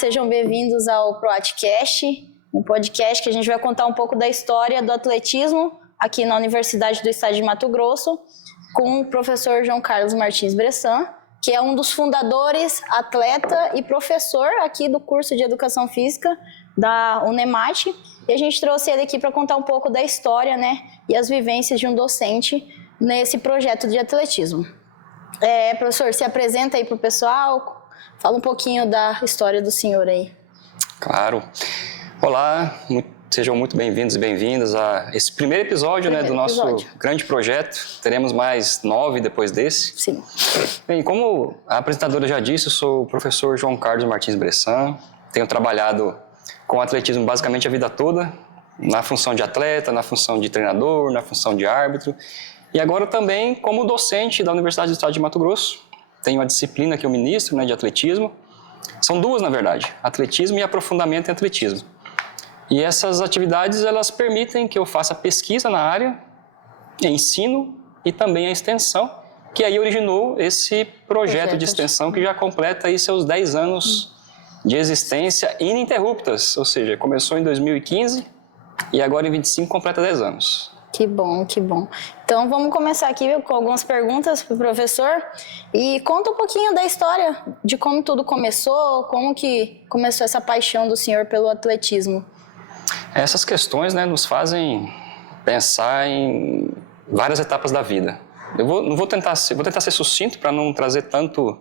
sejam bem-vindos ao ProAtCast, um podcast que a gente vai contar um pouco da história do atletismo aqui na Universidade do Estado de Mato Grosso, com o professor João Carlos Martins Bressan, que é um dos fundadores, atleta e professor aqui do curso de Educação Física da Unemate. E a gente trouxe ele aqui para contar um pouco da história, né, e as vivências de um docente nesse projeto de atletismo. Professor, se apresenta aí para o pessoal, fala um pouquinho da história do senhor aí. Claro. Olá, sejam muito bem-vindos e bem-vindas a esse primeiro episódio, do nosso grande projeto. Teremos mais 9 depois desse. Sim. Bem, como a apresentadora já disse, eu sou o professor João Carlos Martins Bressan. Tenho trabalhado com atletismo basicamente a vida toda, na função de atleta, na função de treinador, na função de árbitro. E agora também como docente da Universidade do Estado de Mato Grosso. Tenho a disciplina que eu ministro, de atletismo. São duas, na verdade, atletismo e aprofundamento em atletismo. E essas atividades, elas permitem que eu faça pesquisa na área, ensino e também a extensão, que aí originou esse projeto de extensão que já completa aí seus 10 anos de existência ininterruptas, ou seja, começou em 2015 e agora em 25 completa 10 anos. Que bom, que bom. Então vamos começar aqui com algumas perguntas para o professor e conta um pouquinho da história de como tudo começou, como que começou essa paixão do senhor pelo atletismo. Essas questões, nos fazem pensar em várias etapas da vida. Vou tentar ser sucinto para não trazer tanto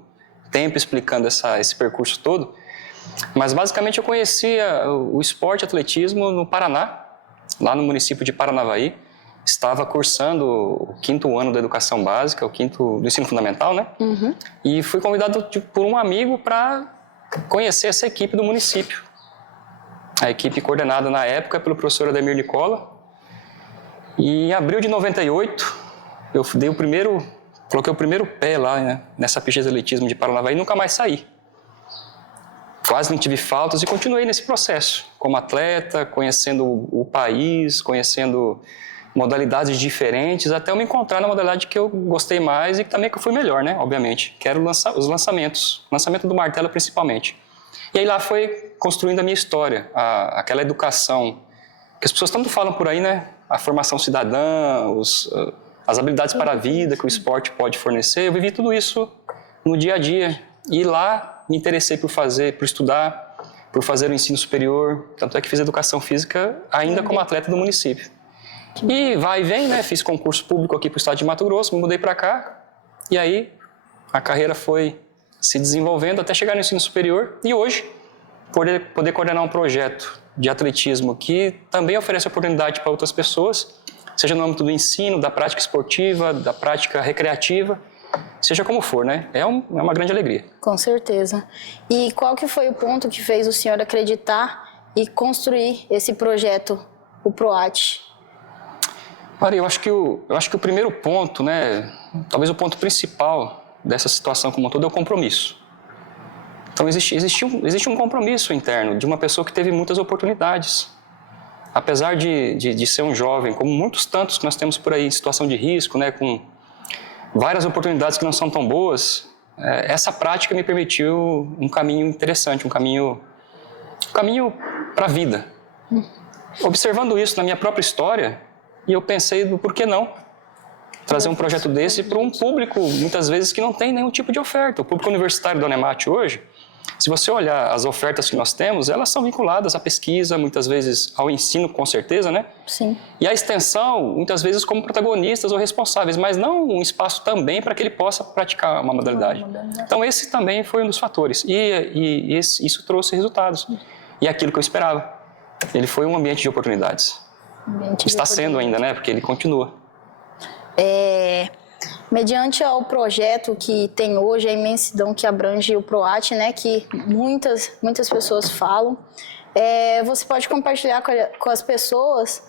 tempo explicando esse percurso todo, mas basicamente eu conhecia o esporte atletismo no Paraná, lá no município de Paranavaí. Estava cursando o 5º ano da educação básica, o 5º do ensino fundamental, Uhum. E fui convidado por um amigo para conhecer essa equipe do município. A equipe coordenada na época pelo professor Ademir Nicola. E em abril de 98, eu coloquei o primeiro pé lá, nessa pista de atletismo de Paranavaí e nunca mais saí. Quase não tive faltas e continuei nesse processo, como atleta, conhecendo o país, conhecendo modalidades diferentes, até eu me encontrar na modalidade que eu gostei mais e também que eu fui melhor, obviamente, que era os lançamentos, lançamento do martelo principalmente. E aí lá foi construindo a minha história, aquela educação que as pessoas tanto falam por aí, a formação cidadã, as habilidades para a vida que o esporte pode fornecer. Eu vivi tudo isso no dia a dia e lá me interessei por estudar, por fazer o ensino superior, tanto é que fiz educação física ainda como atleta do município. E vai e vem, fiz concurso público aqui para o estado de Mato Grosso, me mudei para cá, e aí a carreira foi se desenvolvendo até chegar no ensino superior, e hoje poder coordenar um projeto de atletismo que também oferece oportunidade para outras pessoas, seja no âmbito do ensino, da prática esportiva, da prática recreativa, seja como for, é uma grande alegria. Com certeza. E qual que foi o ponto que fez o senhor acreditar e construir esse projeto, o ProAt? Olha, eu acho que o primeiro ponto, talvez o ponto principal dessa situação como um todo é o compromisso. Então existe um compromisso interno de uma pessoa que teve muitas oportunidades. Apesar de ser um jovem, como muitos tantos que nós temos por aí em situação de risco, com várias oportunidades que não são tão boas, essa prática me permitiu um caminho interessante, um caminho para a vida. Observando isso na minha própria história, e eu pensei do por que não trazer um projeto desse para um público, muitas vezes, que não tem nenhum tipo de oferta. O público universitário da Unemate hoje, se você olhar as ofertas que nós temos, elas são vinculadas à pesquisa, muitas vezes ao ensino, com certeza, Sim. E à extensão, muitas vezes como protagonistas ou responsáveis, mas não um espaço também para que ele possa praticar uma modalidade. Então esse também foi um dos fatores, e isso trouxe resultados. E aquilo que eu esperava. Ele foi um ambiente de oportunidades. Está sendo ainda, porque ele continua. Mediante ao projeto que tem hoje, a imensidão que abrange o ProAt, que muitas pessoas falam, você pode compartilhar com as pessoas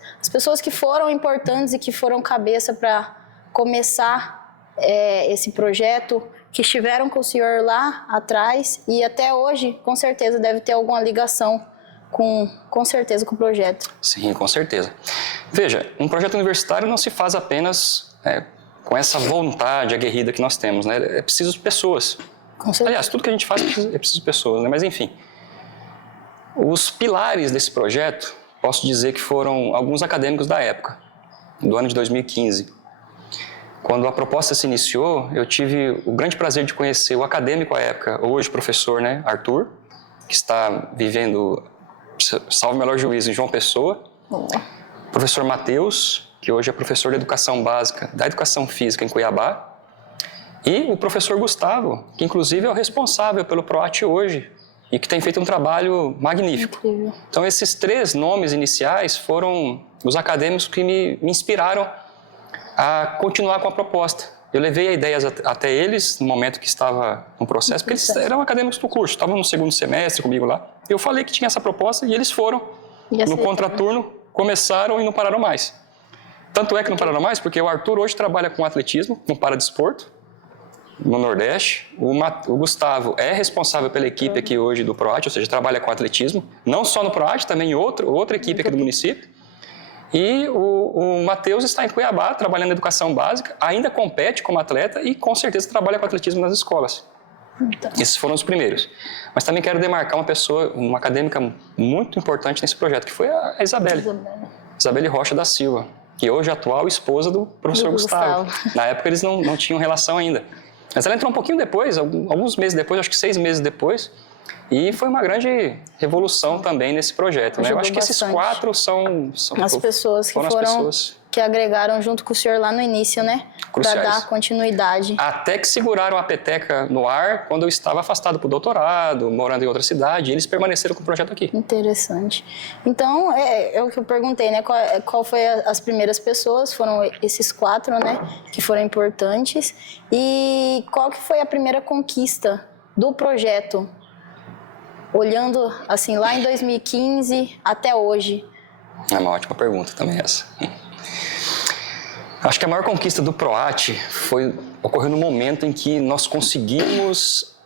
que foram importantes e que foram cabeça para começar esse projeto, que estiveram com o senhor lá atrás e até hoje, com certeza, deve ter alguma ligação com certeza com o projeto. Sim, com certeza. Veja, um projeto universitário não se faz apenas com essa vontade aguerrida que nós temos, É preciso pessoas. Com certeza. Aliás, tudo que a gente faz é preciso pessoas, Mas enfim, Os pilares desse projeto, posso dizer que foram alguns acadêmicos da época, do ano de 2015. Quando a proposta se iniciou, eu tive o grande prazer de conhecer o acadêmico à época, hoje professor, né, Arthur, que está vivendo, salvo o melhor juízo, em João Pessoa. Professor Matheus, que hoje é professor de educação básica da educação física em Cuiabá. E o professor Gustavo, que inclusive é o responsável pelo PROAT hoje e que tem feito um trabalho magnífico. Incrível. Então, esses 3 nomes iniciais foram os acadêmicos que me inspiraram a continuar com a proposta. Eu levei a ideias até eles no momento que estava no processo, porque eles eram acadêmicos do curso, estavam no 2º semestre comigo lá. Eu falei que tinha essa proposta e eles foram no contraturno, começaram e não pararam mais. Tanto é que não pararam mais porque o Arthur hoje trabalha com atletismo, com paradesporto, no Nordeste. O Gustavo é responsável pela equipe aqui hoje do PROAT, ou seja, trabalha com atletismo, não só no PROAT, também em outra equipe aqui do município. E o Matheus está em Cuiabá, trabalhando na educação básica, ainda compete como atleta e com certeza trabalha com atletismo nas escolas. Então. Esses foram os primeiros. Mas também quero demarcar uma acadêmica muito importante nesse projeto, que foi a Isabelle Rocha da Silva, que hoje é a atual esposa do professor Gustavo. Na época eles não tinham relação ainda. Mas ela entrou um pouquinho depois, alguns meses depois, acho que 6 meses depois, e foi uma grande revolução também nesse projeto, né? Eu acho que esses 4 são as pessoas que agregaram junto com o senhor lá no início, né? Para dar continuidade. Até que seguraram a peteca no ar quando eu estava afastado para o doutorado, morando em outra cidade, e eles permaneceram com o projeto aqui. Interessante. Então, é o que eu perguntei, né? Qual foi as primeiras pessoas? Foram esses 4, né? Que foram importantes. E qual que foi a primeira conquista do projeto? Olhando, assim, lá em 2015 até hoje. É uma ótima pergunta também essa. Acho que a maior conquista do PROAT ocorreu no momento em que nós conseguimos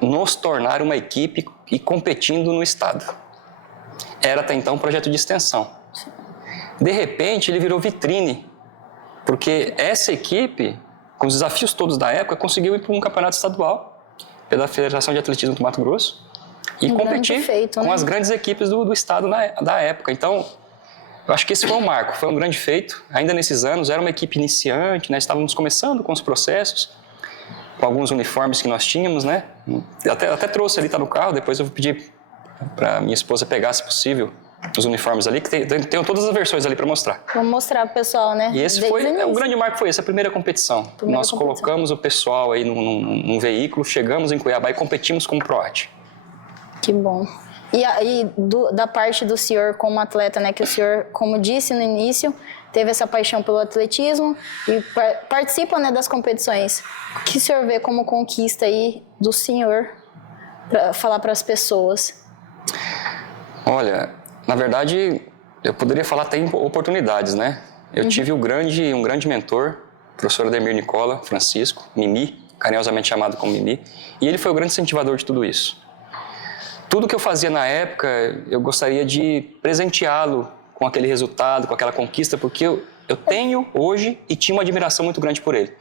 nos tornar uma equipe e competindo no estado. Era até então um projeto de extensão. De repente, ele virou vitrine, porque essa equipe, com os desafios todos da época, conseguiu ir para um campeonato estadual pela Federação de Atletismo do Mato Grosso e competir com as grandes equipes do estado da época. Então, eu acho que esse foi um marco, foi um grande feito. Ainda nesses anos, era uma equipe iniciante, né? Estávamos começando com os processos, com alguns uniformes que nós tínhamos, né? Até trouxe ali, tá no carro, depois eu vou pedir para minha esposa pegar, se possível, os uniformes ali, que tem todas as versões ali para mostrar. Vamos mostrar pro pessoal, né? E esse o grande marco foi esse, a primeira competição. Colocamos o pessoal aí num veículo, chegamos em Cuiabá e competimos como PROAT. Que bom. E da parte do senhor como atleta, né, que o senhor, como disse no início, teve essa paixão pelo atletismo e participa, né, das competições. O que o senhor vê como conquista aí do senhor para falar para as pessoas? Olha, na verdade, eu poderia falar até em oportunidades, né? Eu tive um grande mentor, o professor Ademir Nicola Francisco, Mimi, carinhosamente chamado como Mimi, e ele foi o grande incentivador de tudo isso. Tudo que eu fazia na época, eu gostaria de presenteá-lo com aquele resultado, com aquela conquista, porque eu tenho hoje e tinha uma admiração muito grande por ele.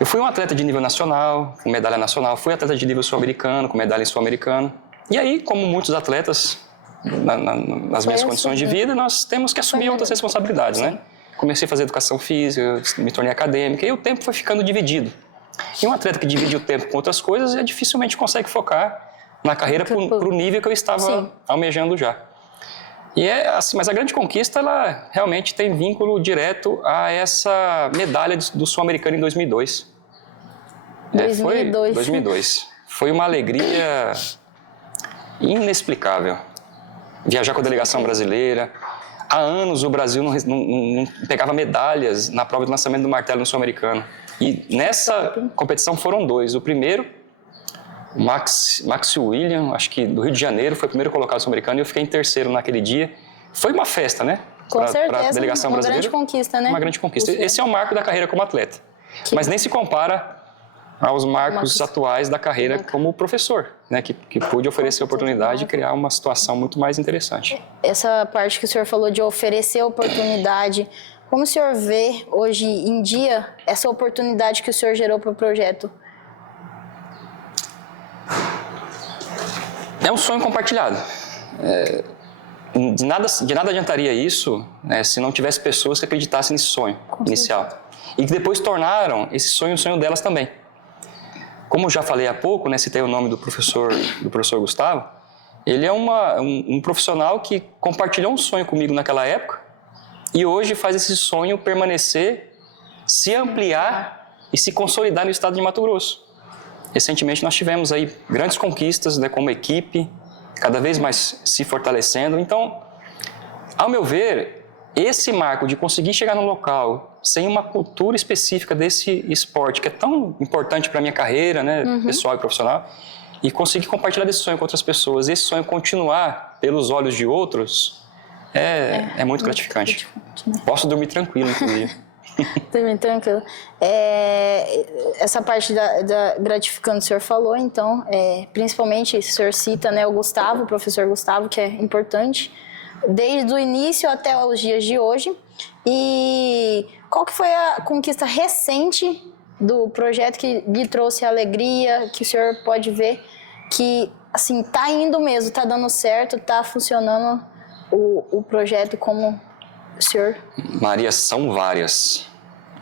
Eu fui um atleta de nível nacional, com medalha nacional, fui atleta de nível sul-americano, com medalha em sul-americano. E aí, como muitos atletas, nas minhas condições de vida, nós temos que assumir outras responsabilidades, né? Comecei a fazer educação física, me tornei acadêmica, e o tempo foi ficando dividido. E um atleta que divide o tempo com outras coisas, dificilmente consegue focar na carreira para o nível que eu estava almejando já. E assim, mas a grande conquista, ela realmente tem vínculo direto a essa medalha do Sul-Americano em 2002. 2002. Foi uma alegria inexplicável. Viajar com a delegação brasileira. Há anos o Brasil não pegava medalhas na prova de lançamento do martelo no Sul-Americano. E nessa competição foram 2. O primeiro, Max William, acho que do Rio de Janeiro, foi o primeiro colocado sul-americano e eu fiquei em terceiro naquele dia. Foi uma festa, né? Com certeza, para a delegação brasileira. Uma grande conquista, né? Uma grande conquista. Esse é o marco da carreira como atleta. Mas nem se compara aos marcos atuais da carreira como professor, né? Que pude oferecer a oportunidade de criar uma situação muito mais interessante. Essa parte que o senhor falou de oferecer oportunidade, como o senhor vê hoje em dia essa oportunidade que o senhor gerou para o projeto? É um sonho compartilhado. De nada adiantaria isso, né, se não tivesse pessoas que acreditassem nesse sonho inicial. E que depois tornaram esse sonho o sonho delas também. Como eu já falei há pouco, né, citei o nome do professor Gustavo, ele é um profissional que compartilhou um sonho comigo naquela época e hoje faz esse sonho permanecer, se ampliar e se consolidar no estado de Mato Grosso. Recentemente nós tivemos aí grandes conquistas, né, como equipe, cada vez mais se fortalecendo. Então, ao meu ver, esse marco de conseguir chegar num local sem uma cultura específica desse esporte, que é tão importante para a minha carreira, né, pessoal e profissional, e conseguir compartilhar desse sonho com outras pessoas, esse sonho continuar pelos olhos de outros, é muito gratificante. Posso dormir tranquilo, inclusive. Dormir tranquilo. Essa parte da gratificante que o senhor falou, então, principalmente o senhor cita, né, o professor Gustavo, que é importante, desde o início até os dias de hoje. E qual que foi a conquista recente do projeto que lhe trouxe alegria, que o senhor pode ver que, assim, tá indo mesmo, tá dando certo, tá funcionando o projeto como o senhor? Maria, são várias.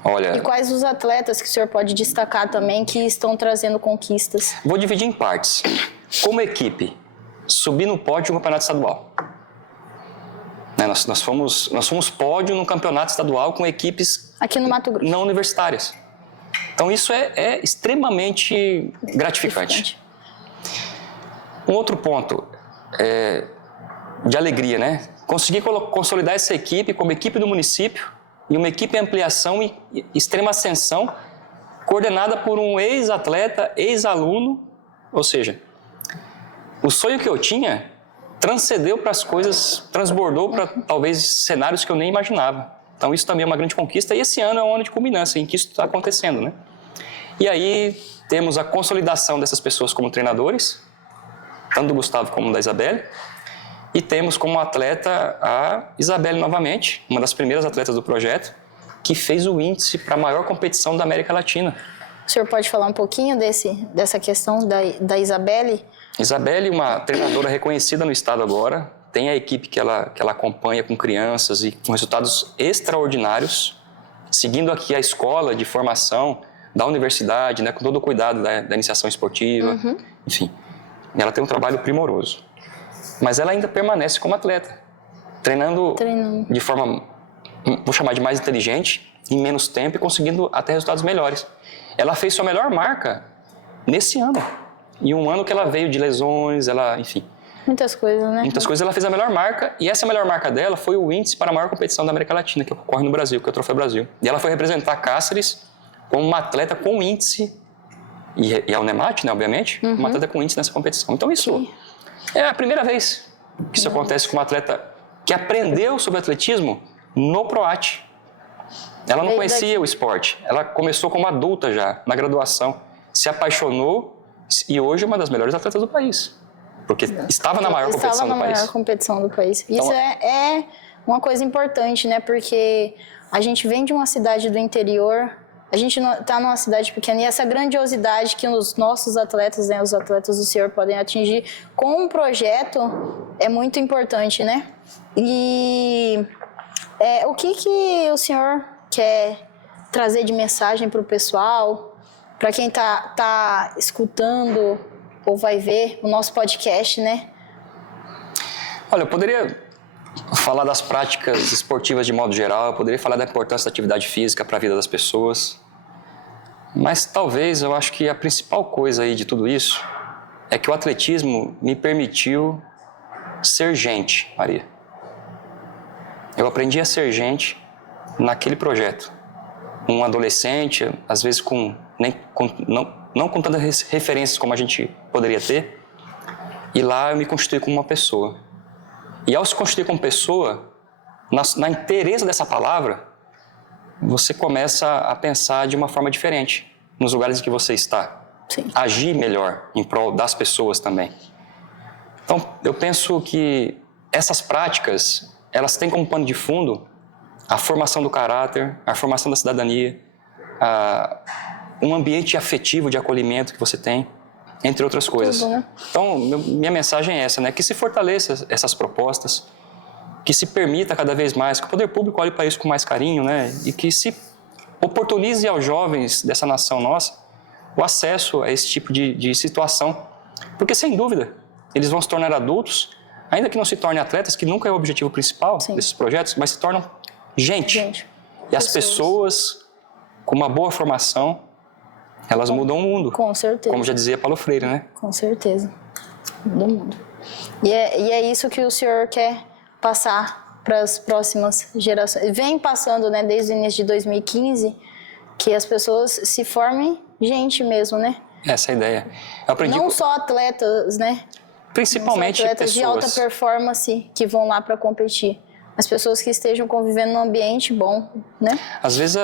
Olha, e quais os atletas que o senhor pode destacar também que estão trazendo conquistas? Vou dividir em partes. Como equipe, subir no pódio no campeonato estadual. Nós fomos pódio no campeonato estadual com equipes aqui no Mato Grosso, não universitárias. Então isso é extremamente gratificante. Um outro ponto de alegria, né? Conseguir consolidar essa equipe como equipe do município e uma equipe em ampliação e extrema ascensão, coordenada por um ex-atleta, ex-aluno, ou seja, o sonho que eu tinha transcendeu para as coisas, transbordou para talvez cenários que eu nem imaginava. Então isso também é uma grande conquista e esse ano é um ano de culminância em que isso está acontecendo, né? E aí temos a consolidação dessas pessoas como treinadores, tanto do Gustavo como da Isabelle, e temos como atleta a Isabelle novamente, uma das primeiras atletas do projeto, que fez o índice para a maior competição da América Latina. O senhor pode falar um pouquinho dessa questão da Isabelle? Isabelle, uma treinadora reconhecida no estado agora, tem a equipe que ela acompanha com crianças e com resultados extraordinários, seguindo aqui a escola de formação da universidade, né, com todo o cuidado da iniciação esportiva, enfim. Ela tem um trabalho primoroso. Mas ela ainda permanece como atleta, treinando de forma, vou chamar de mais inteligente, em menos tempo e conseguindo até resultados melhores. Ela fez sua melhor marca nesse ano. E um ano que ela veio de lesões, enfim. Muitas coisas, né? Muitas coisas, ela fez a melhor marca. E essa melhor marca dela foi o índice para a maior competição da América Latina, que ocorre no Brasil, que é o Troféu Brasil. E ela foi representar Cáceres como uma atleta com índice, e a Unemat, né, obviamente, uma atleta com índice nessa competição. Então isso é a primeira vez que isso acontece com uma atleta que aprendeu sobre atletismo no PROAT. Ela não conhecia o esporte. Ela começou como adulta já, na graduação. Se apaixonou e hoje é uma das melhores atletas do país. Porque estava na maior competição do país. Maior competição do país. Isso é uma coisa importante, né? Porque a gente vem de uma cidade do interior, a gente está numa cidade pequena, e essa grandiosidade que os nossos atletas, né, os atletas do senhor podem atingir com um projeto é muito importante, né? E o que o senhor quer trazer de mensagem para o pessoal, para quem tá escutando ou vai ver o nosso podcast, né? Olha, eu poderia falar das práticas esportivas de modo geral, eu poderia falar da importância da atividade física para a vida das pessoas, mas talvez eu acho que a principal coisa aí de tudo isso é que o atletismo me permitiu ser gente, Maria. Eu aprendi a ser gente naquele projeto. Um adolescente, às vezes não com tantas referências como a gente poderia ter, e lá eu me constituí como uma pessoa. E ao se constituir como pessoa, na inteireza dessa palavra, você começa a pensar de uma forma diferente nos lugares em que você está. Sim. Agir melhor em prol das pessoas também. Então, eu penso que essas práticas, elas têm como pano de fundo a formação do caráter, a formação da cidadania, um ambiente afetivo de acolhimento que você tem. entre outras coisas. Tudo, né? Então, minha mensagem é essa, né? Que se fortaleça essas propostas, que se permita cada vez mais, que o poder público olhe para isso com mais carinho, né? E que se oportunize aos jovens dessa nação nossa o acesso a esse tipo de situação. Porque, sem dúvida, eles vão se tornar adultos, ainda que não se tornem atletas, que nunca é o objetivo principal desses projetos, mas se tornam gente. E as pessoas, com uma boa formação, elas mudam o mundo. Com certeza. Como já dizia Paulo Freire, né? Com certeza. Mudam o mundo. E é isso que o senhor quer passar para as próximas gerações. Vem passando, né, desde o início de 2015, que as pessoas se formem gente mesmo, né? Essa é a ideia. Eu aprendi não só atletas, né? Principalmente não só atletas pessoas de alta performance que vão lá para competir. As pessoas que estejam convivendo num ambiente bom, né? Às vezes,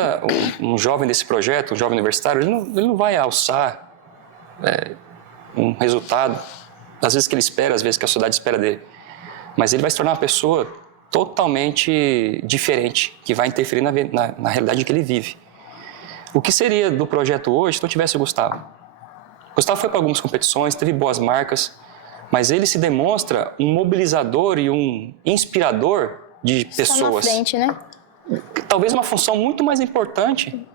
um jovem desse projeto, um jovem universitário, ele não vai alçar um resultado, às vezes que ele espera, às vezes que a sociedade espera dele. Mas ele vai se tornar uma pessoa totalmente diferente, que vai interferir na realidade que ele vive. O que seria do projeto hoje se não tivesse o Gustavo? O Gustavo foi para algumas competições, teve boas marcas, mas ele se demonstra um mobilizador e um inspirador de pessoas. Está na frente, né? Talvez uma função muito mais importante,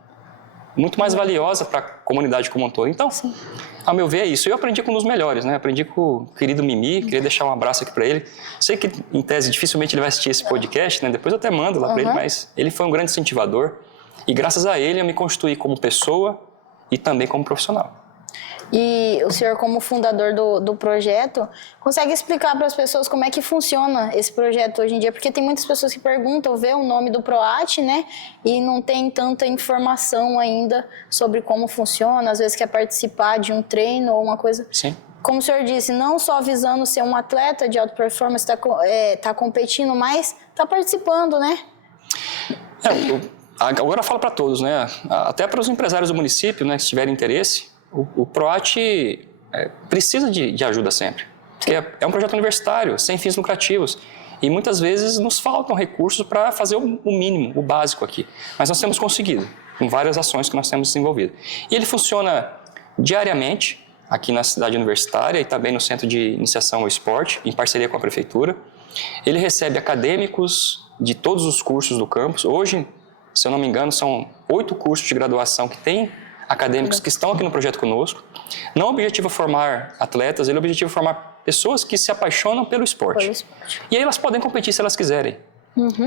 muito mais valiosa para a comunidade como um todo. Então, a meu ver, é isso. Eu aprendi com um dos melhores, né? Aprendi com o querido Mimi, queria deixar um abraço aqui para ele. Sei que, em tese, dificilmente ele vai assistir esse podcast, né? Depois eu até mando lá para ele, mas ele foi um grande incentivador. E graças a ele eu me constituí como pessoa e também como profissional. E o senhor, como fundador do projeto, consegue explicar para as pessoas como é que funciona esse projeto hoje em dia? Porque tem muitas pessoas que perguntam, vê o nome do PROAT, né? E não tem tanta informação ainda sobre como funciona. Às vezes quer participar de um treino ou uma coisa. Sim. Como o senhor disse, não só visando ser um atleta de alta performance, tá competindo, mas está participando, né? Agora eu falo para todos, né? Até para os empresários do município, né, se tiverem interesse. O PROAT precisa de ajuda sempre, porque é um projeto universitário, sem fins lucrativos, e muitas vezes nos faltam recursos para fazer o mínimo, o básico aqui. Mas nós temos conseguido, com várias ações que nós temos desenvolvido. E ele funciona diariamente, aqui na cidade universitária e também no Centro de Iniciação ao Esporte, em parceria com a Prefeitura. Ele recebe acadêmicos de todos os cursos do campus. Hoje, se eu não me engano, são 8 cursos de graduação que têm acadêmicos que estão aqui no projeto conosco. Não o objetivo é formar atletas, ele é o objetivo é formar pessoas que se apaixonam pelo esporte. E aí elas podem competir se elas quiserem.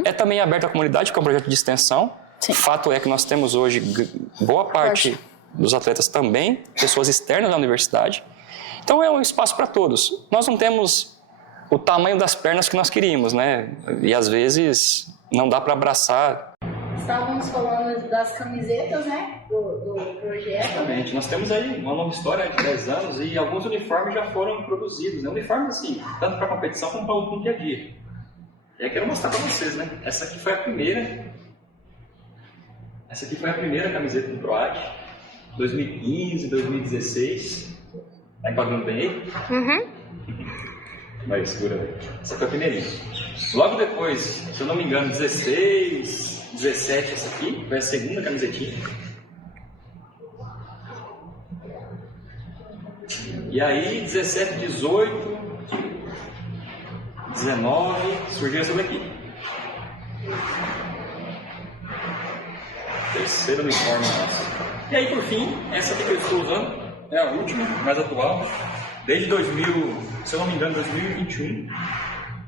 É também aberto à comunidade, que é um projeto de extensão. Sim. Fato é que nós temos hoje boa parte dos atletas também, pessoas externas da universidade. Então é um espaço para todos. Nós não temos o tamanho das pernas que nós queríamos, né? E às vezes não dá para abraçar. Estávamos falando das camisetas, né, do projeto. Exatamente. Nós temos aí uma longa história de 10 anos e alguns uniformes já foram produzidos. Né? Uniformes, assim, tanto para competição como para o dia a dia. E aí quero mostrar para vocês, né? Essa aqui foi a primeira camiseta do PROAT, 2015, 2016. Tá enquadrando bem aí? Mas segura. Essa foi a primeirinha. Logo depois, se eu não me engano, 16... 17, essa aqui, foi a segunda camisetinha. E aí, 17, 18, 19, surgiu essa daqui. Terceiro uniforme nosso. E aí, por fim, essa aqui que eu estou usando é a última, mais atual. Desde 2000, se eu não me engano, 2021.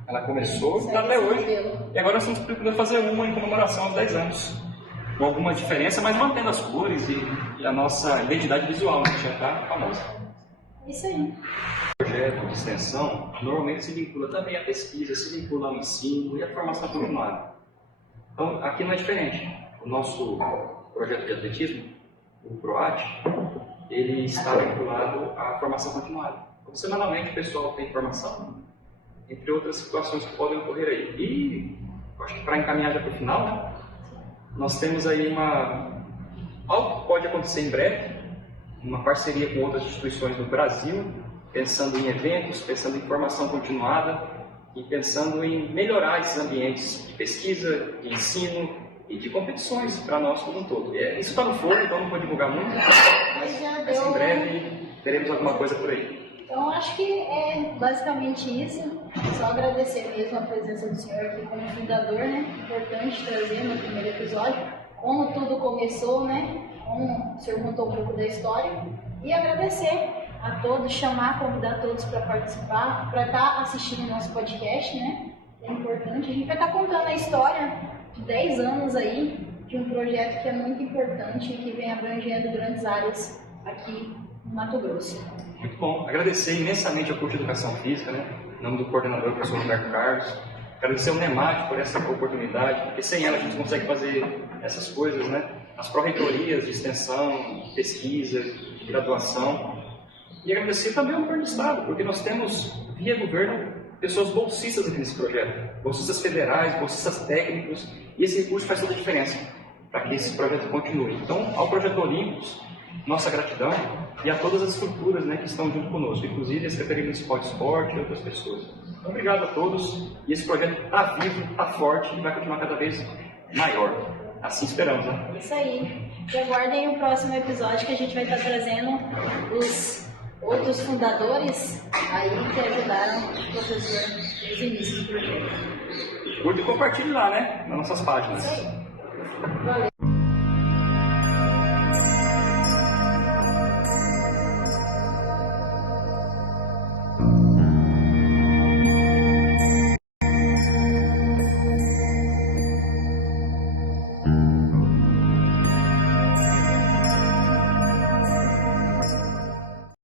Ela começou e está até hoje. E agora nós estamos procurando fazer uma em comemoração aos 10 anos. Com alguma diferença, mas mantendo as cores e a nossa identidade visual, né, que já está famosa. Isso aí. O projeto de extensão normalmente se vincula também à pesquisa, se vincula ao ensino e à formação continuada. Então, aqui não é diferente. O nosso projeto de atletismo, o PROAT, ele está vinculado à formação continuada. Então, semanalmente o pessoal tem formação, entre outras situações que podem ocorrer aí. E acho que para encaminhar já para o final, né, nós temos aí algo que pode acontecer em breve, uma parceria com outras instituições do Brasil, pensando em eventos, pensando em formação continuada e pensando em melhorar esses ambientes de pesquisa, de ensino e de competições para nós como um todo. Isso está no forno, então não vou divulgar muito, mas em breve teremos alguma coisa por aí. Então, acho que é basicamente isso. Só agradecer mesmo a presença do senhor aqui como fundador, né? Importante trazer no primeiro episódio como tudo começou, né? Como o senhor contou um pouco da história. E agradecer a todos, convidar todos para participar, para estar assistindo o nosso podcast, né? É importante. A gente vai estar contando a história de 10 anos aí de um projeto que é muito importante e que vem abrangendo grandes áreas aqui no Mato Grosso. Muito bom. Agradecer imensamente ao curso de Educação Física, né? Em nome do coordenador, o professor Roberto Carlos. Agradecer ao NEMAT por essa oportunidade, porque sem ela a gente consegue fazer essas coisas, né? As pró-reitorias de extensão, pesquisa, de graduação. E agradecer também ao governo do Estado, porque nós temos, via governo, pessoas bolsistas aqui nesse projeto. Bolsistas federais, bolsistas técnicos, e esse recurso faz toda a diferença para que esse projeto continue. Então, ao Projeto Olympus, nossa gratidão, e a todas as estruturas, né, que estão junto conosco, inclusive a Secretaria Municipal de Esporte e outras pessoas. Então, obrigado a todos, e esse projeto está vivo, está forte e vai continuar cada vez maior. Assim esperamos, né? Isso aí. E aguardem o próximo episódio que a gente vai estar trazendo os outros fundadores aí que ajudaram o professor desde o início do projeto. Curte e compartilhe lá, né? Nas nossas páginas. Isso aí. Valeu.